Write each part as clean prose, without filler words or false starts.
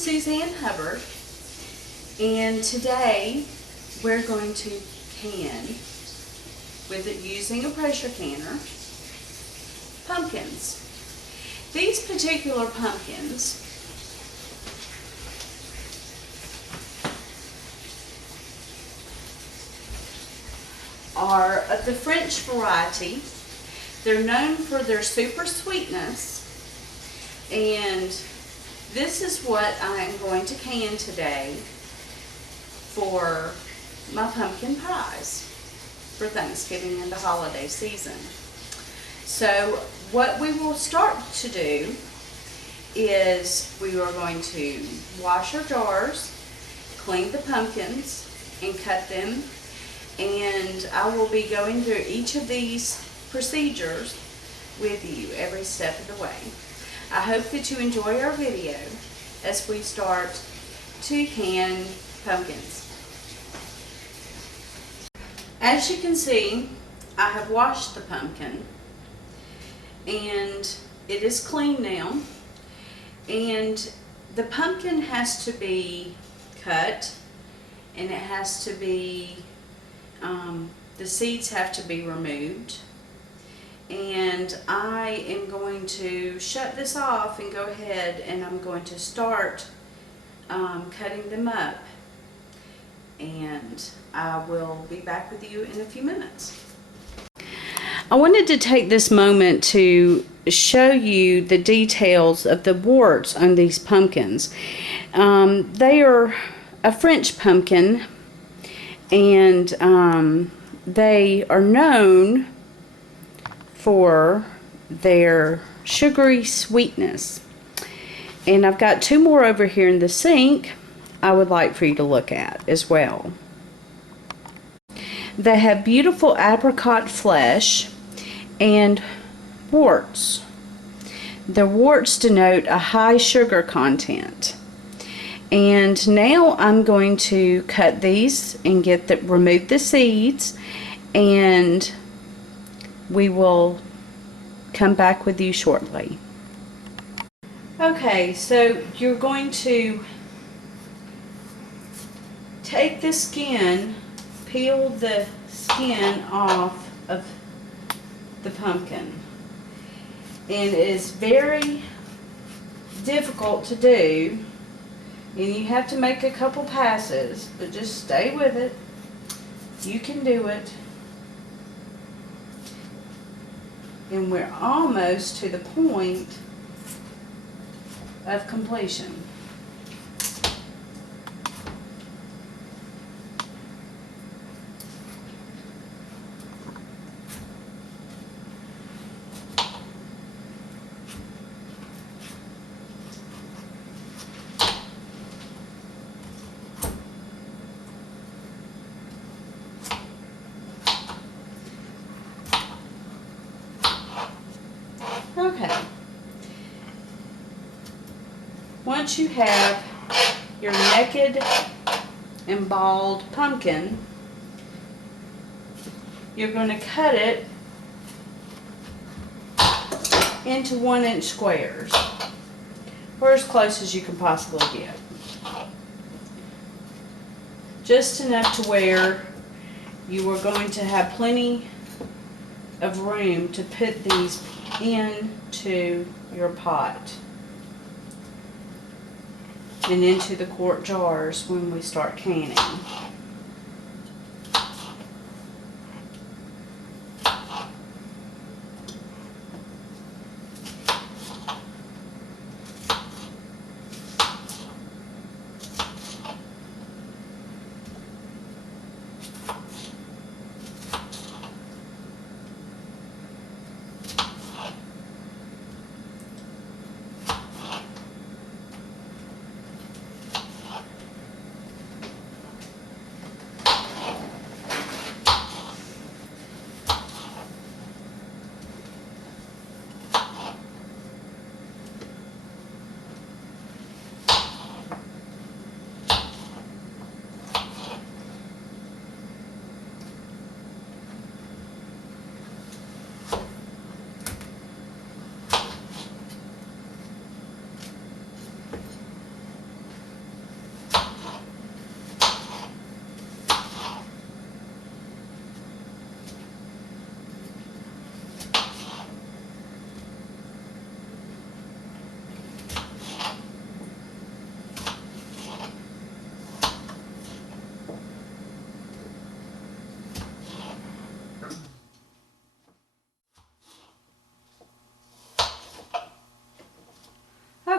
Suzanne Hubbard, and today we're going to can, using a pressure canner, pumpkins. These particular pumpkins are of the French variety. They're known for their super sweetness, and this is what I am going to can today for my pumpkin pies for Thanksgiving and the holiday season. So what we will start to do is we are going to wash our jars, clean the pumpkins, and cut them. And I will be going through each of these procedures with you every step of the way. I hope that you enjoy our video as we start to can pumpkins. As you can see, I have washed the pumpkin and it is clean now, and the pumpkin has to be cut, and it has to be the seeds have to be removed, and I am going to shut this off and go ahead and I'm going to start cutting them up, and I will be back with you in a few minutes. I wanted to take this moment to show you the details of the warts on these pumpkins. They are a French pumpkin, and they are known for their sugary sweetness. And I've got two more over here in the sink I would like for you to look at as well. They have beautiful apricot flesh and warts. The warts denote a high sugar content. And now I'm going to cut these and remove the seeds, and we will come back with you shortly. Okay, so you're going to take the skin, peel the skin off of the pumpkin. And it is very difficult to do, and you have to make a couple passes, but just stay with it. You can do it. And we're almost to the point of completion. Okay. Once you have your naked and bald pumpkin, you're going to cut it into 1-inch squares, or as close as you can possibly get. Just enough to where you are going to have plenty of room to put these into your pot and into the quart jars when we start canning.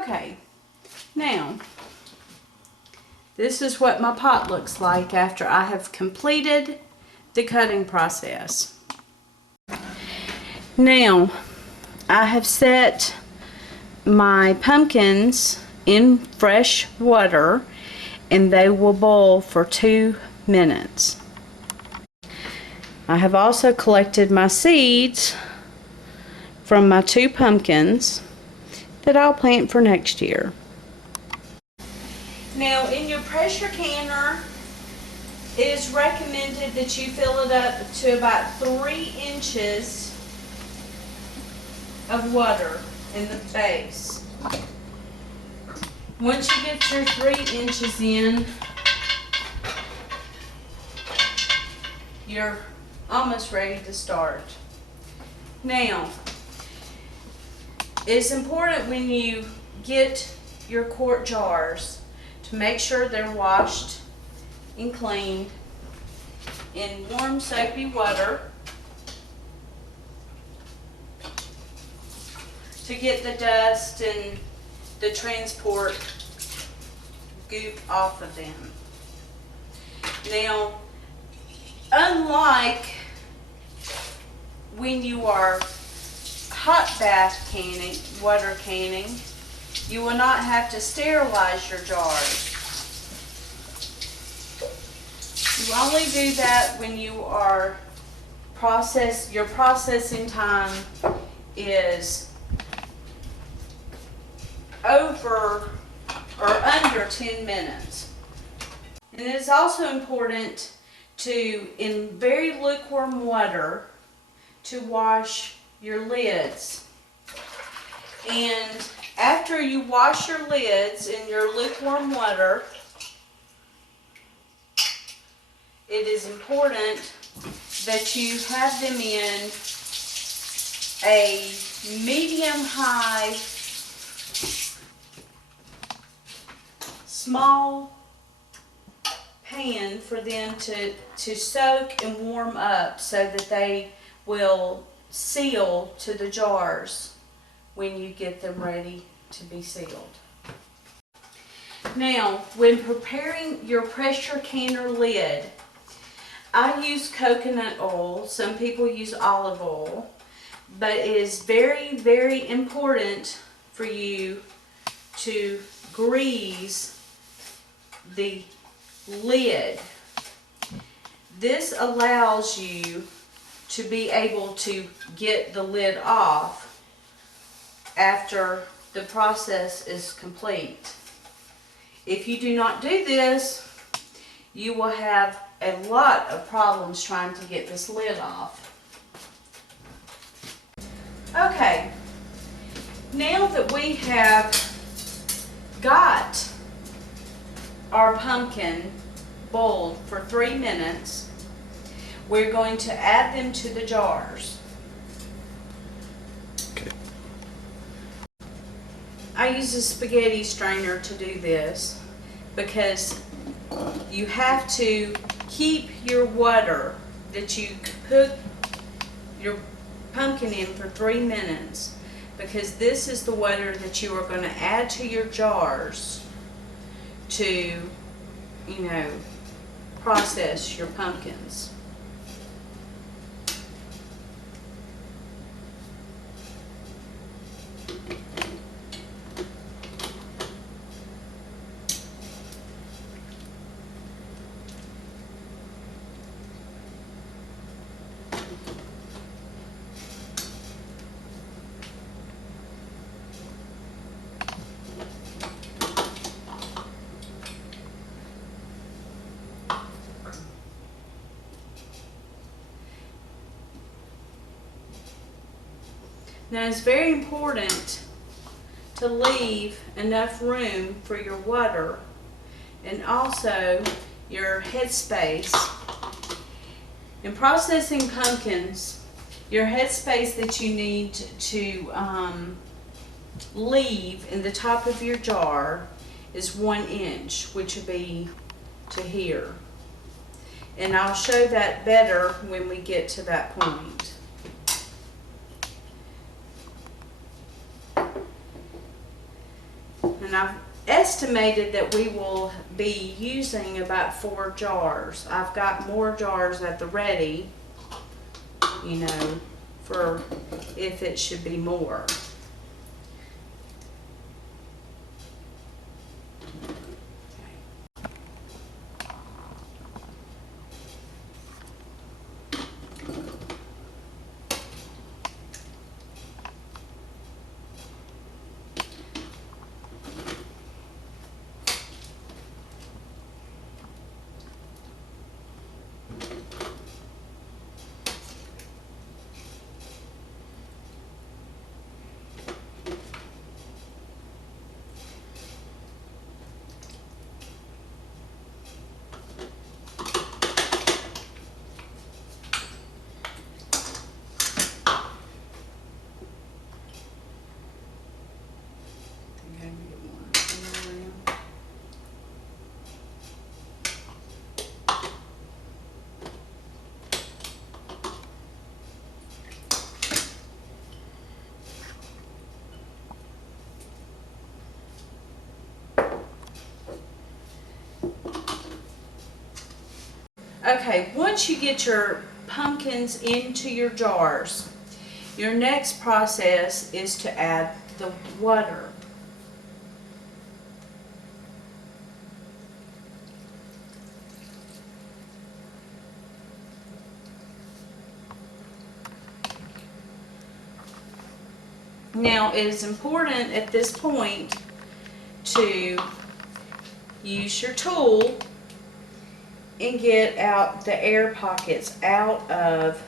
Okay, now this is what my pot looks like after I have completed the cutting process. Now I have set my pumpkins in fresh water and they will boil for 2 minutes. I have also collected my seeds from my 2 pumpkins that I'll plant for next year. Now in your pressure canner, it is recommended that you fill it up to about 3 inches of water in the base. Once you get your 3 inches in, you're almost ready to start. Now, it's important when you get your quart jars to make sure they're washed and cleaned in warm soapy water to get the dust and the transport goop off of them. Now, unlike when you are hot bath canning, water canning, you will not have to sterilize your jars. You only do that when you are your processing time is over or under 10 minutes. And it is also important to, in very lukewarm water, to wash your lids. And after you wash your lids in your lukewarm water, it is important that you have them in a medium-high, small pan for them to soak and warm up so that they will seal to the jars when you get them ready to be sealed. Now, when preparing your pressure canner lid, I use coconut oil. Some people use olive oil, but it is very, very important for you to grease the lid. This allows you to be able to get the lid off after the process is complete. If you do not do this, you will have a lot of problems trying to get this lid off. Okay, now that we have got our pumpkin boiled for 3 minutes, we're going to add them to the jars. Okay. I use a spaghetti strainer to do this because you have to keep your water that you cook your pumpkin in for 3 minutes, because this is the water that you are going to add to your jars to, process your pumpkins. Now, it's very important to leave enough room for your water and also your headspace. In processing pumpkins, your headspace that you need to leave in the top of your jar is 1 inch, which would be to here. And I'll show that better when we get to that point. And I've estimated that we will be using about 4 jars. I've got more jars at the ready, you know, for if it should be more. Okay, once you get your pumpkins into your jars, your next process is to add the water. Now, it is important at this point to use your tool and get out the air pockets out of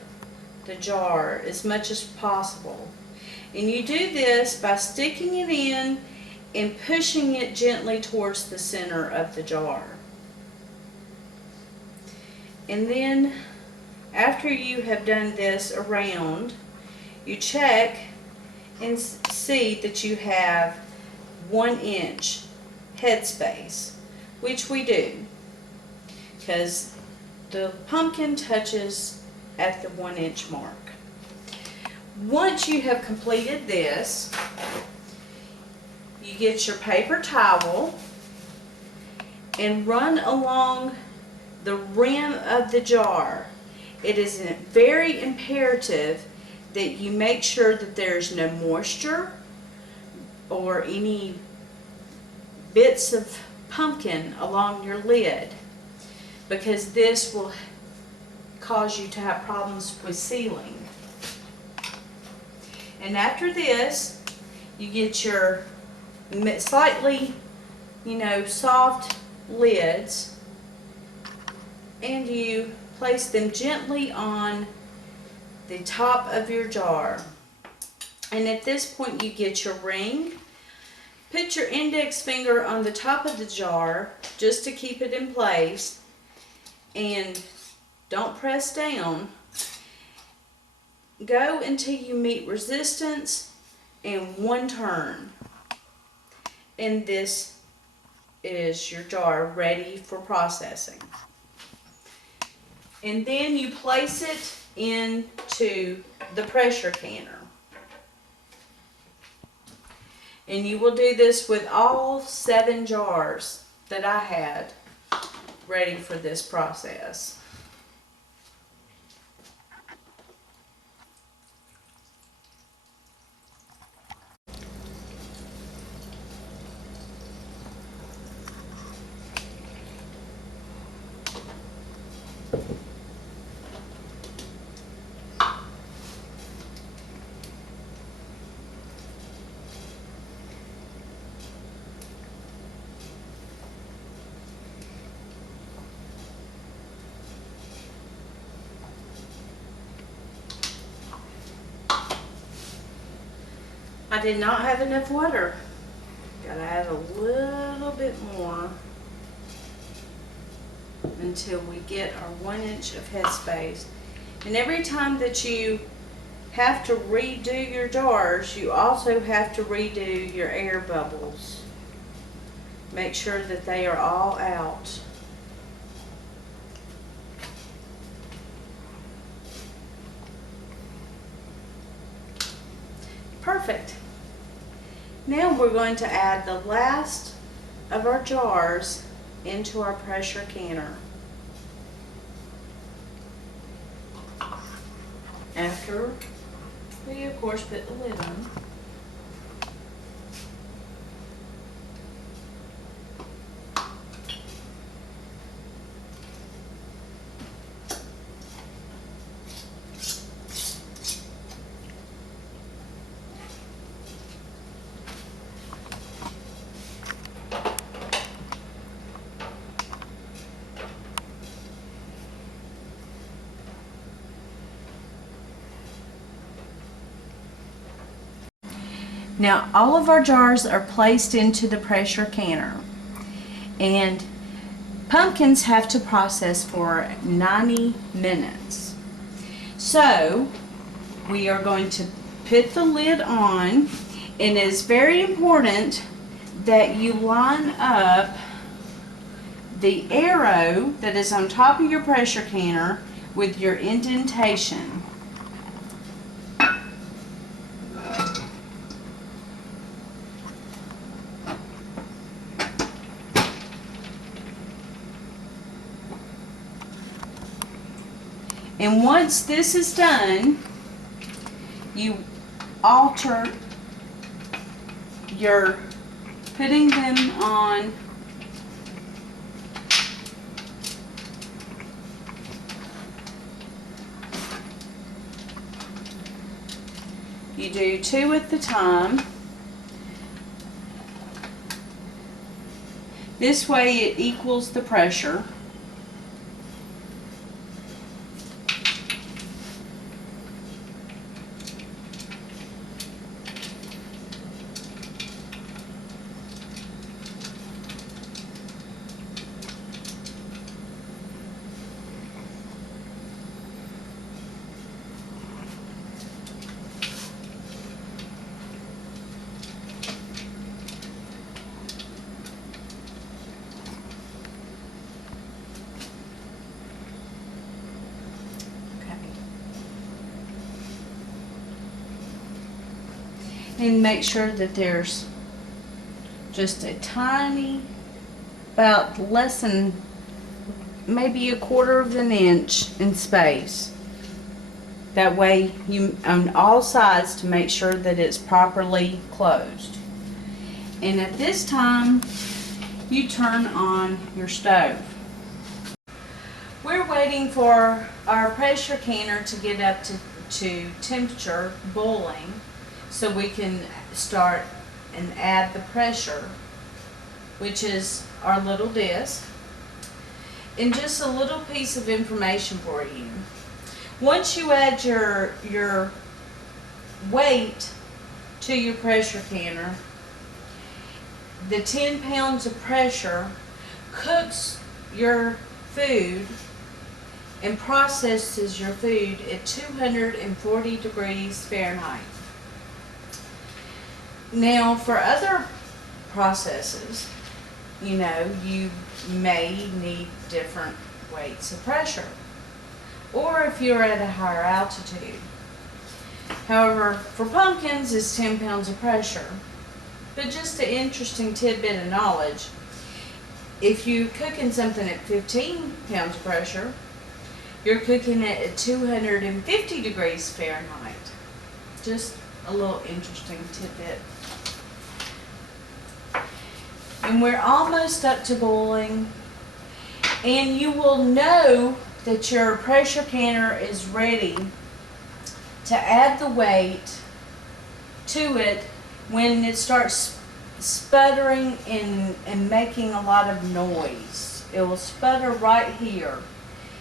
the jar as much as possible. And you do this by sticking it in and pushing it gently towards the center of the jar. And then after you have done this around, you check and see that you have 1 inch headspace, which we do, because the pumpkin touches at the 1 inch mark. Once you have completed this, you get your paper towel and run along the rim of the jar. It is very imperative that you make sure that there's no moisture or any bits of pumpkin along your lid, because this will cause you to have problems with sealing. And after this, you get your slightly, soft lids, and you place them gently on the top of your jar. And at this point, you get your ring. Put your index finger on the top of the jar just to keep it in place, and don't press down. Go until you meet resistance in 1 turn. And this is your jar ready for processing. And then you place it into the pressure canner. And you will do this with all 7 jars that I had ready for this process. I did not have enough water. Gotta add a little bit more until we get our 1 inch of headspace. And every time that you have to redo your jars, you also have to redo your air bubbles. Make sure that they are all out. Perfect. Now we're going to add the last of our jars into our pressure canner. After we, of course, put the lid on. Now all of our jars are placed into the pressure canner, and pumpkins have to process for 90 minutes. So we are going to put the lid on, and it's very important that you line up the arrow that is on top of your pressure canner with your indentation. And once this is done, you alter your putting them on you do 2 at the time. This way it equals the pressure. And make sure that there's just a tiny, about less than maybe 1/4 of an inch in space. That way you on all sides to make sure that it's properly closed. And at this time you turn on your stove. We're waiting for our pressure canner to get up to temperature, boiling, so we can start and add the pressure, which is our little disc. And just a little piece of information for you. Once you add your weight to your pressure canner, the 10 pounds of pressure cooks your food and processes your food at 240 degrees Fahrenheit. Now, for other processes, you may need different weights of pressure, or if you're at a higher altitude. However, for pumpkins, it's 10 pounds of pressure. But just an interesting tidbit of knowledge, if you're cooking something at 15 pounds of pressure, you're cooking it at 250 degrees Fahrenheit. Just a little interesting tidbit. And we're almost up to boiling, and you will know that your pressure canner is ready to add the weight to it when it starts sputtering and making a lot of noise. It will sputter right here,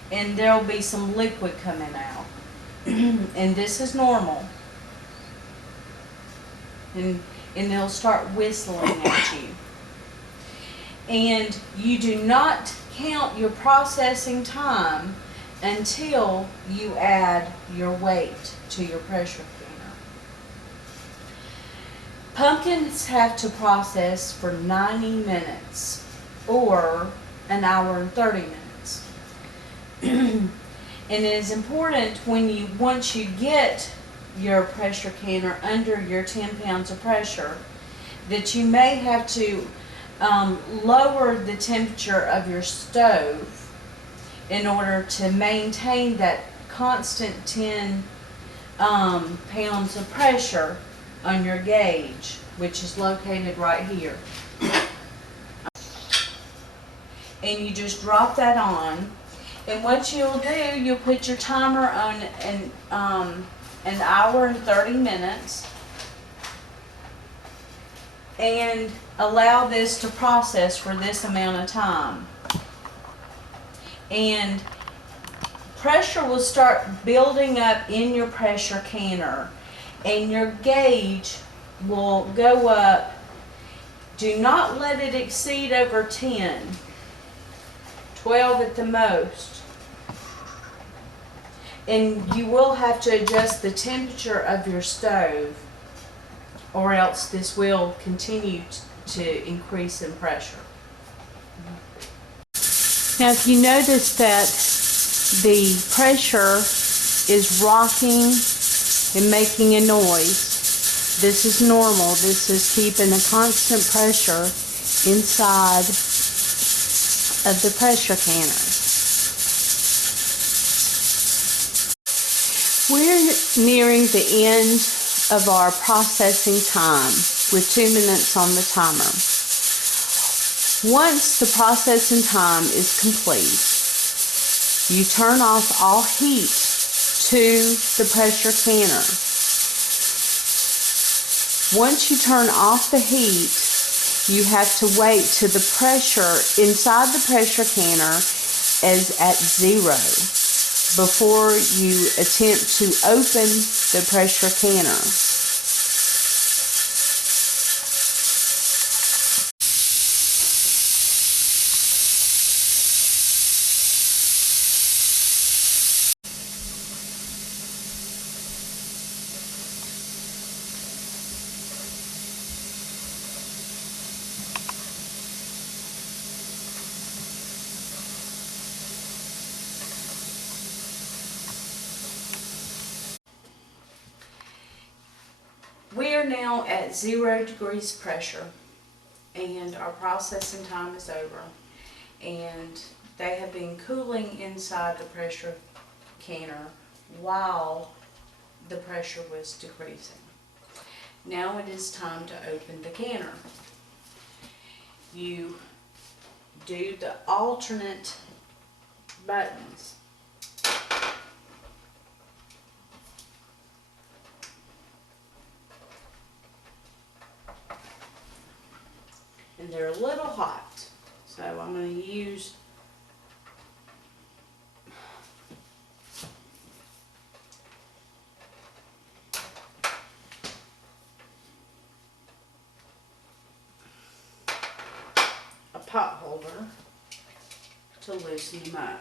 and there will be some liquid coming out. And this is normal. And it'll start whistling at you. And you do not count your processing time until you add your weight to your pressure canner. Pumpkins have to process for 90 minutes or an hour and 30 minutes. And it is important once you get your pressure canner under your 10 pounds of pressure, that you may have to lower the temperature of your stove in order to maintain that constant 10 pounds of pressure on your gauge, which is located right here. And you just drop that on, and what you'll do, you'll put your timer on an hour and 30 minutes and allow this to process for this amount of time. And pressure will start building up in your pressure canner, and your gauge will go up. Do not let it exceed over 10, 12 at the most. And you will have to adjust the temperature of your stove, or else this will continue to increase in pressure. Now, if you notice that the pressure is rocking and making a noise, this is normal. This is keeping a constant pressure inside of the pressure canner. We're nearing the end of our processing time with 2 minutes on the timer. Once the processing time is complete, you turn off all heat to the pressure canner. Once you turn off the heat, you have to wait till the pressure inside the pressure canner is at 0 before you attempt to open the pressure canner. We are now at 0 degrees pressure, and our processing time is over, and they have been cooling inside the pressure canner while the pressure was decreasing. Now it is time to open the canner. You do the alternate buttons. And they're a little hot, so I'm going to use a pot holder to loosen them up.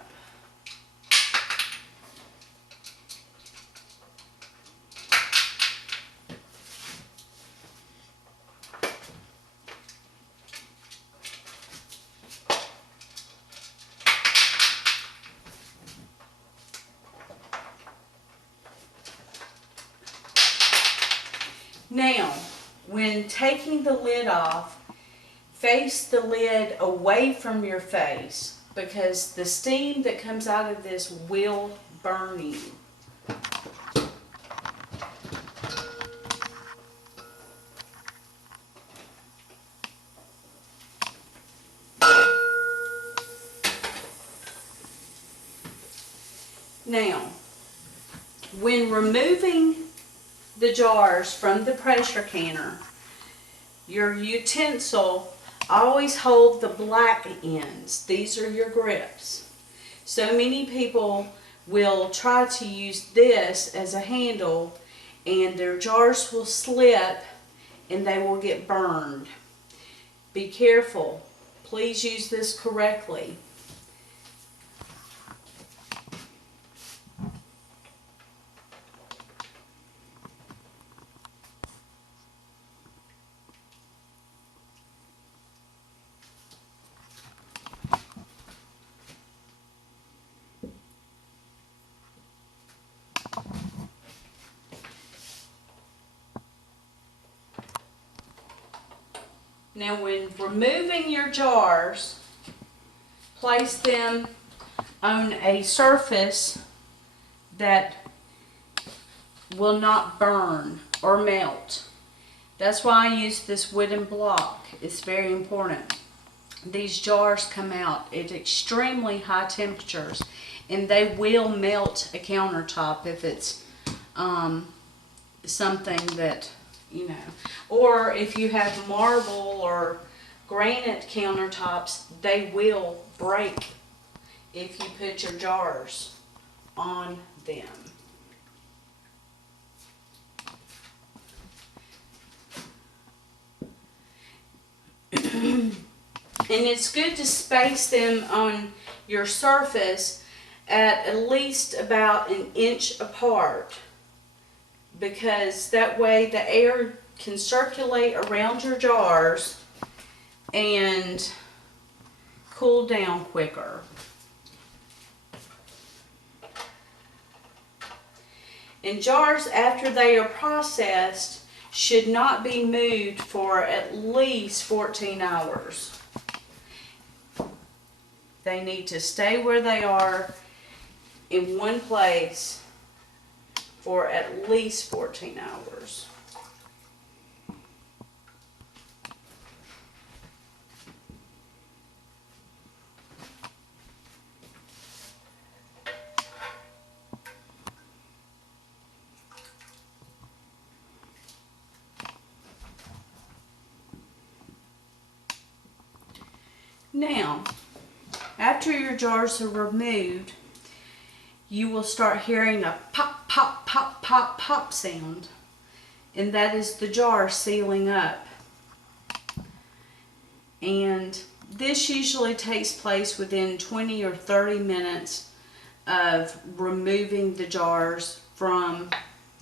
Now, when taking the lid off, face the lid away from your face, because the steam that comes out of this will burn you. Now, when removing the jars from the pressure canner, your utensil, always hold the black ends. These are your grips. So many people will try to use this as a handle, and their jars will slip and they will get burned. Be careful. Please use this correctly. Now when removing your jars, place them on a surface that will not burn or melt. That's why I use this wooden block. It's very important. These jars come out at extremely high temperatures and they will melt a countertop if it's something that, you know, or if you have marble or granite countertops, they will break if you put your jars on them. And it's good to space them on your surface at least about an inch apart, because that way the air can circulate around your jars and cool down quicker. And jars, after they are processed, should not be moved for at least 14 hours. They need to stay where they are in one place for at least 14 hours. Now, after your jars are removed, you will start hearing a pop, pop, pop, pop, pop sound. And that is the jar sealing up. And this usually takes place within 20 or 30 minutes of removing the jars from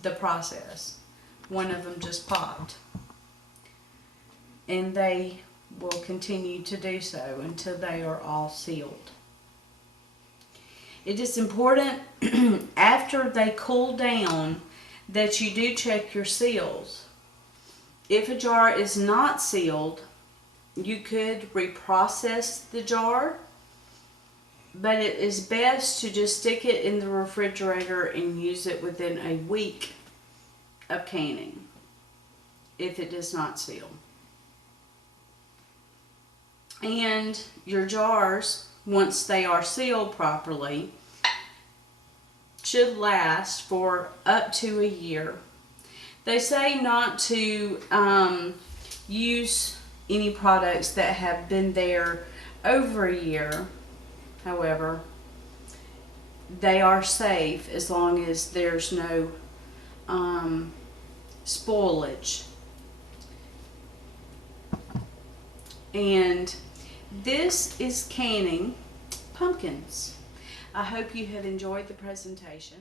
the process. One of them just popped. And they will continue to do so until they are all sealed. It is important after they cool down that you do check your seals. If a jar is not sealed, you could reprocess the jar, but it is best to just stick it in the refrigerator and use it within a week of canning if it does not seal. And your jars, once they are sealed properly, should last for up to a year. They say not to use any products that have been there over a year. However, they are safe as long as there's no spoilage. And this is canning pumpkins. I hope you have enjoyed the presentation.